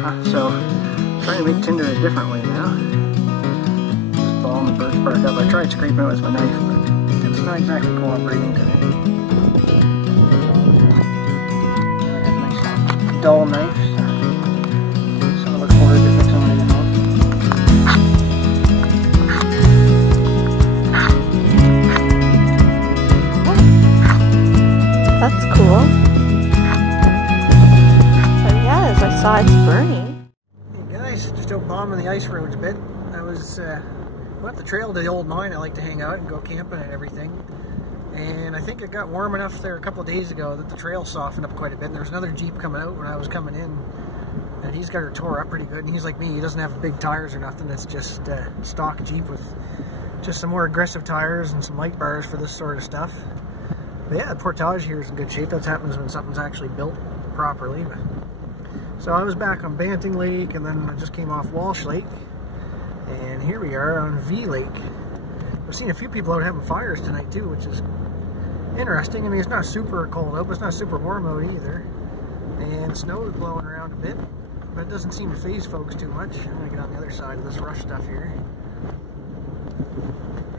So, trying to make tinder a different way now. Just balling the birch bark up. I tried scraping it with my knife, but it's not exactly cooperating today. I have a nice dull knife, so I look forward to fixing when I get home. That's cool. But yes, I saw it's burning. Hey guys, just out bombing the ice roads a bit. I was went the trail to the old mine. I like to hang out and go camping and everything. And I think it got warm enough there a couple of days ago that the trail softened up quite a bit. And there was another Jeep coming out when I was coming in, and he's got her tore up pretty good. And he's like me, he doesn't have big tires or nothing. It's just stock Jeep with just some more aggressive tires and some light bars for this sort of stuff. But yeah, the portage here is in good shape. That's happens when something's actually built properly. So I was back on Banting Lake, and then I just came off Walsh Lake, and here we are on V Lake. I've seen a few people out having fires tonight too, which is interesting. I mean, it's not super cold out, but it's not super warm out either, and snow is blowing around a bit, but it doesn't seem to faze folks too much. I'm gonna get on the other side of this rough stuff here.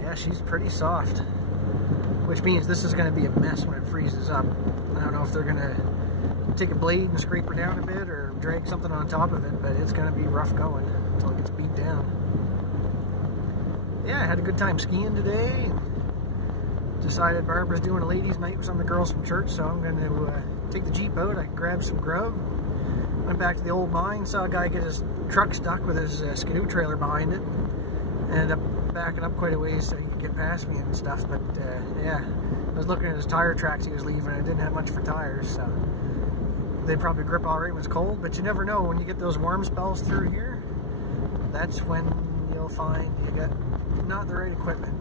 Yeah, she's pretty soft, which means this is going to be a mess when it freezes up. I don't know if they're going to take a blade and scrape her down a bit or drag something on top of it, but it's going to be rough going until it gets beat down. Yeah, I had a good time skiing today. Decided Barbara's doing a ladies' night with some of the girls from church, so I'm going to take the Jeep out. I grabbed some grub, went back to the old mine, saw a guy get his truck stuck with his skidoo trailer behind it. Ended up backing up quite a ways so he could get past me and stuff, but yeah, I was looking at his tire tracks he was leaving, and I didn't have much for tires, so they'd probably grip all right when it's cold, but you never know. When you get those warm spells through here, that's when you'll find you got not the right equipment.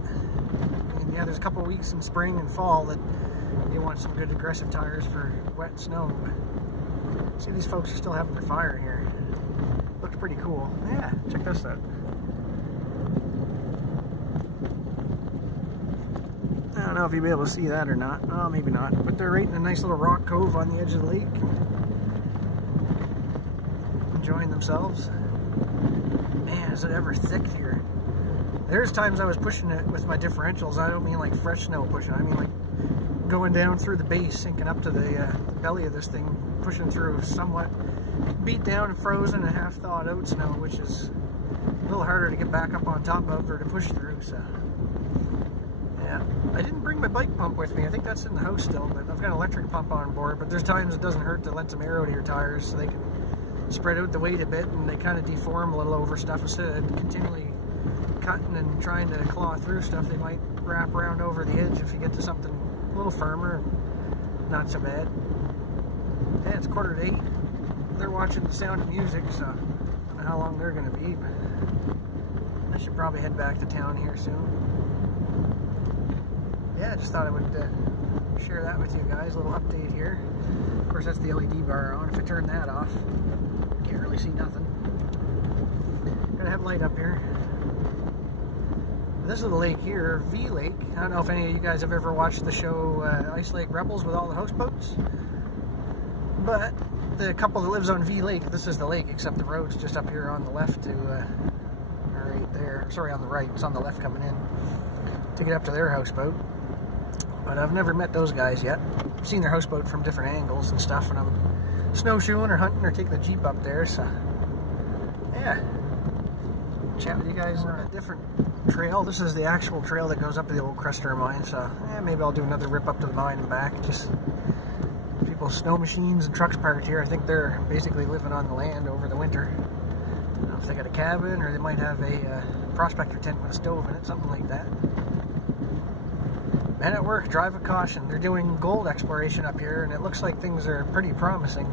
And yeah, there's a couple of weeks in spring and fall that you want some good aggressive tires for wet snow, but see, these folks are still having their fire here. Looked pretty cool. Yeah, check this out. I don't know if you'll be able to see that or not. Oh, maybe not. But they're right in a nice little rock cove on the edge of the lake, enjoying themselves. Man, is it ever thick here. There's times I was pushing it with my differentials. I don't mean like fresh snow pushing. I mean like going down through the base, sinking up to the belly of this thing, pushing through somewhat beat down and frozen and half thawed out snow, which is a little harder to get back up on top of or to push through, so. Yeah, I didn't bring my bike pump with me. I think that's in the house still, but I've got an electric pump on board. But there's times it doesn't hurt to let some aero to your tires so they can spread out the weight a bit, and they kind of deform a little over stuff. Instead of continually cutting and trying to claw through stuff, they might wrap around over the edge if you get to something a little firmer. Not so bad. Yeah, it's 7:45. They're watching The Sound of Music, so I don't know how long they're going to be, but I should probably head back to town here soon. Yeah, I just thought I would share that with you guys, a little update here. Of course, that's the LED bar on. If I turn that off, can't really see nothing. Gotta have light up here. This is the lake here, V Lake. I don't know if any of you guys have ever watched the show Ice Lake Rebels with all the houseboats, but the couple that lives on V Lake, this is the lake, except the road's just up here on the left to, right there, sorry, on the right, it's on the left coming in, to get up to their houseboat. But I've never met those guys yet. I've seen their houseboat from different angles and stuff when I'm snowshoeing or hunting or taking the Jeep up there, so yeah. Chat with you guys on a different trail. This is the actual trail that goes up to the old Crester mine, so yeah, maybe I'll do another rip up to the mine and back. Just people's snow machines and trucks parked here. I think they're basically living on the land over the winter. I don't know if they got a cabin or they might have a prospector tent with a stove in it, something like that. Men at work, drive with caution. They're doing gold exploration up here, and it looks like things are pretty promising.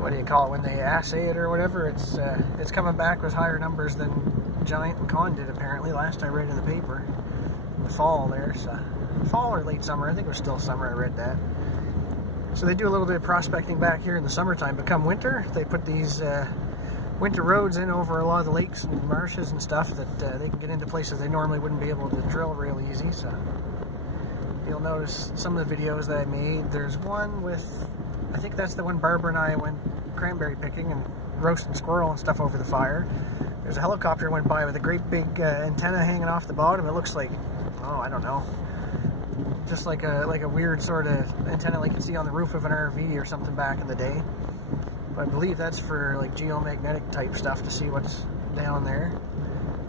What do you call it, when they assay it or whatever? It's coming back with higher numbers than Giant and Con did, apparently. Last I read in the paper, in the fall there, so fall or late summer. I think it was still summer. I read that. So they do a little bit of prospecting back here in the summertime. But come winter, they put these winter roads in over a lot of the lakes and marshes and stuff that they can get into places they normally wouldn't be able to drill real easy. So you'll notice some of the videos that I made. There's one with, I think that's the one Barbara and I went cranberry picking and roasting squirrel and stuff over the fire. There's a helicopter went by with a great big antenna hanging off the bottom. It looks like, oh, I don't know, just like a weird sort of antenna like you see on the roof of an RV or something back in the day. But I believe that's for like geomagnetic type stuff to see what's down there.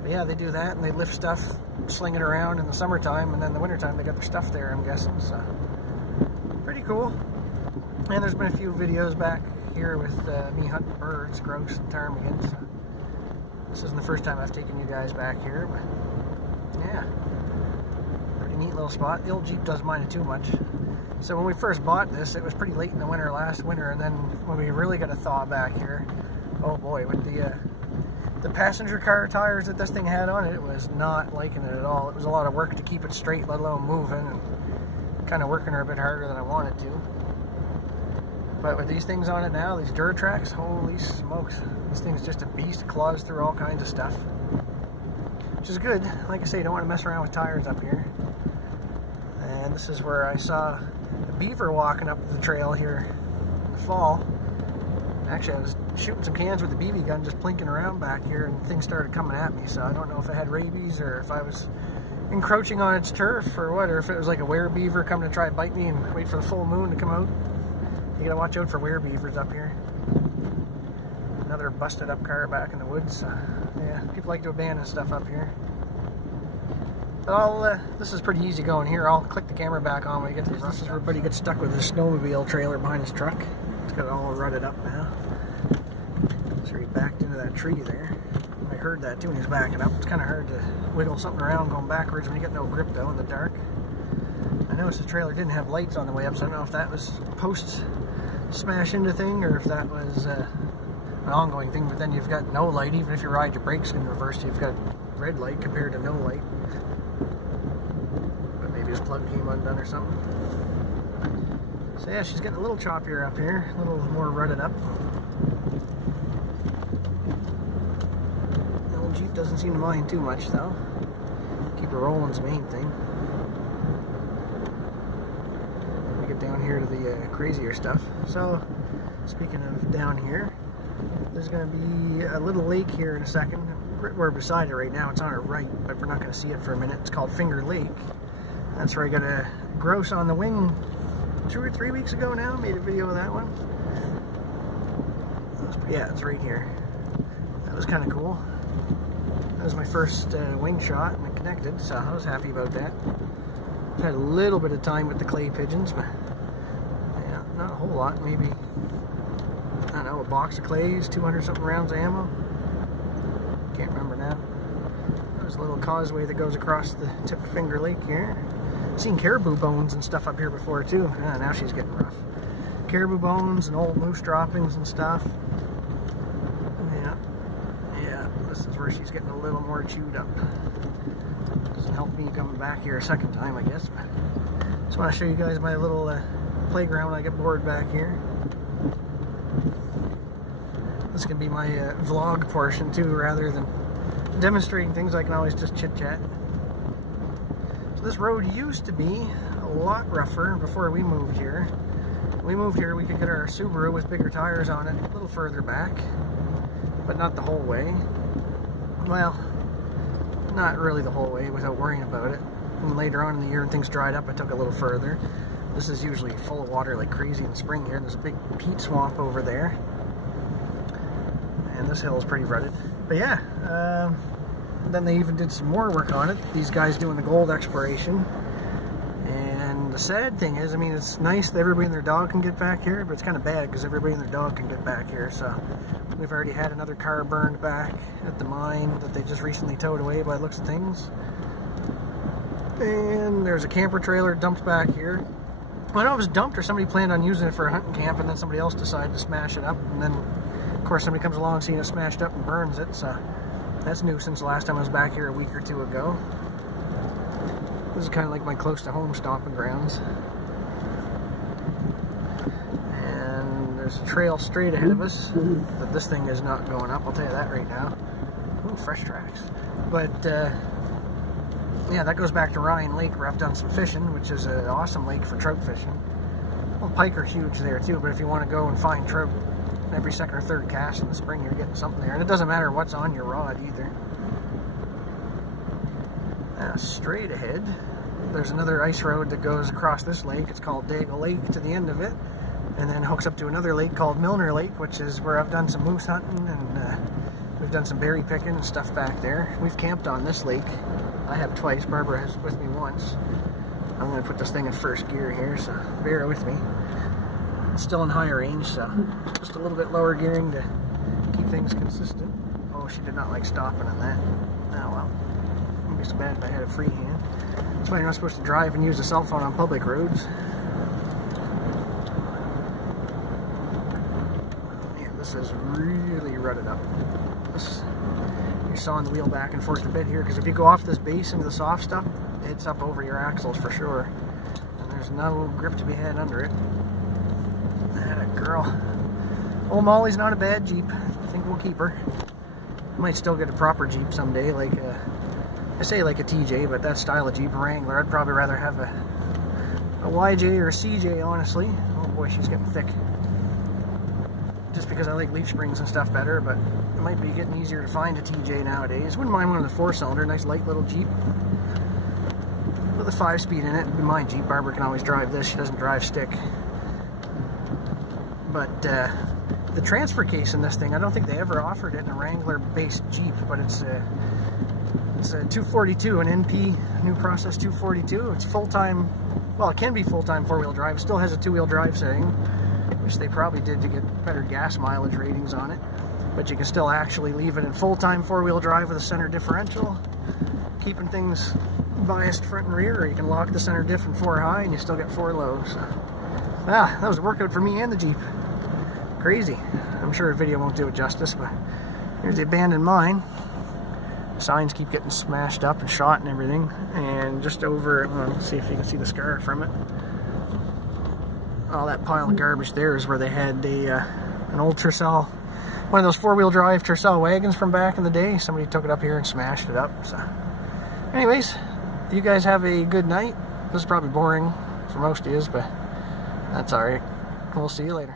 But yeah, they do that and they lift stuff, sling it around in the summertime, and then the wintertime they got their stuff there, I'm guessing. So pretty cool. And there's been a few videos back here with me hunting birds, grouse and ptarmigans. So this isn't the first time I've taken you guys back here, but yeah, pretty neat little spot. The old Jeep doesn't mind it too much. So when we first bought this, it was pretty late in the winter last winter, and then when we really got a thaw back here, oh boy, with the passenger car tires that this thing had on it, it was not liking it at all. It was a lot of work to keep it straight, let alone moving, and kind of working her a bit harder than I wanted to. But with these things on it now, these Duratracs, holy smokes, this thing's just a beast, claws through all kinds of stuff. Which is good. Like I say, you don't want to mess around with tires up here. And this is where I saw a beaver walking up the trail here in the fall. Actually, I was shooting some cans with the BB gun, just plinking around back here, and things started coming at me. So I don't know if it had rabies or if I was encroaching on its turf or what, or if it was like a werebeaver coming to try to bite me and wait for the full moon to come out. You gotta watch out for werebeavers up here. Another busted up car back in the woods. Yeah, people like to abandon stuff up here. But this is pretty easy going here. I'll click the camera back on when we get to this. This is where Buddy gets stuck with his snowmobile trailer behind his truck. It's got it all rutted up now. So he backed into that tree there. I heard that too when he was backing up. It's kind of hard to wiggle something around going backwards when you get no grip though in the dark. I noticed the trailer didn't have lights on the way up, so I don't know if that was post smash into thing or if that was an ongoing thing. But then you've got no light, even if you ride your brakes in reverse, you've got red light compared to no light. But maybe his plug came undone or something. So yeah, she's getting a little choppier up here, a little more rutted up. The old Jeep doesn't seem to mind too much though. Keep her rolling's the main thing. Get down here to the crazier stuff. So, speaking of down here, there's going to be a little lake here in a second. We're beside it right now. It's on our right, but we're not going to see it for a minute. It's called Finger Lake. That's where I got a grouse on the wing 2 or 3 weeks ago now. Made a video of that one. Yeah, it's right here. That was kind of cool. That was my first wing shot and it connected, so I was happy about that. Had a little bit of time with the clay pigeons, but yeah, not a whole lot. Maybe, I don't know, a box of clays, 200 something rounds of ammo. Can't remember now. There's a little causeway that goes across the tip of Finger Lake here. I've seen caribou bones and stuff up here before too. Now she's getting rough. Caribou bones and old moose droppings and stuff. Yeah, this is where she's getting a little more chewed up. Doesn't help me coming back here a second time, I guess. But just want to show you guys my little playground when I get bored back here. This can be my vlog portion too, rather than demonstrating things. I can always just chit chat. So this road used to be a lot rougher before we moved here. When we moved here, we could get our Subaru with bigger tires on it a little further back, but not the whole way. Well, not really the whole way without worrying about it. And later on in the year when things dried up, I took a little further. This is usually full of water like crazy in the spring here. There's a big peat swamp over there. And this hill is pretty rutted. But yeah, then they even did some more work on it. These guys doing the gold exploration. And the sad thing is, I mean, it's nice that everybody and their dog can get back here, but it's kind of bad because everybody and their dog can get back here. So we've already had another car burned back at the mine that they just recently towed away by the looks of things. And there's a camper trailer dumped back here. I don't know if it was dumped or somebody planned on using it for a hunting camp and then somebody else decided to smash it up. And then, of course, somebody comes along seeing it smashed up and burns it. So that's new since the last time I was back here a week or two ago. This is kind of like my close to home stomping grounds. And there's a trail straight ahead of us, but this thing is not going up, I'll tell you that right now. Ooh, fresh tracks. But yeah, that goes back to Ryan Lake where I've done some fishing, which is an awesome lake for trout fishing. Well, pike are huge there too, but if you want to go and find trout, every second or third cast in the spring you're getting something there. And it doesn't matter what's on your rod either. Now, straight ahead, there's another ice road that goes across this lake. It's called Daigle Lake to the end of it. And then hooks up to another lake called Milner Lake, which is where I've done some moose hunting and we've done some berry picking and stuff back there. We've camped on this lake. I have twice. Barbara has with me once. I'm going to put this thing in first gear here, so bear with me. It's still in high range, so just a little bit lower gearing to keep things consistent. Oh, she did not like stopping on that. Oh well. It wouldn't be so bad if I had a free hand. That's why you're not supposed to drive and use a cell phone on public roads. Man, this is really rutted up. You're sawing the wheel back and forth a bit here, because if you go off this base into the soft stuff, it's up over your axles for sure. And there's no grip to be had under it. That a girl. Old Molly's not a bad Jeep. I think we'll keep her. Might still get a proper Jeep someday, like I say like a TJ, but that style of Jeep, a Wrangler. I'd probably rather have a YJ or a CJ, honestly. Oh boy, she's getting thick. Just because I like leaf springs and stuff better, but it might be getting easier to find a TJ nowadays. Wouldn't mind one of the 4-cylinder, nice light little Jeep with a 5-speed in it. It'd be my Jeep. Barbara can always drive this. She doesn't drive stick. But the transfer case in this thing, I don't think they ever offered it in a Wrangler-based Jeep, but it's a 242, an NP New Process 242. It's full-time, well, it can be full-time 4-wheel drive. It still has a 2-wheel drive setting, which they probably did to get better gas mileage ratings on it. But you can still actually leave it in full-time 4-wheel drive with a center differential, keeping things biased front and rear, or you can lock the center diff in 4 high and you still get 4 low. So, that was a workout for me and the Jeep. Crazy. I'm sure a video won't do it justice, but here's the abandoned mine. Signs keep getting smashed up and shot and everything. And just over, well, let's see if you can see the scar from it. All that pile of garbage there is where they had an old Tercel, one of those 4-wheel drive Tercel wagons from back in the day. Somebody took it up here and smashed it up. So, anyways, you guys have a good night. This is probably boring for most of you, but that's alright. We'll see you later.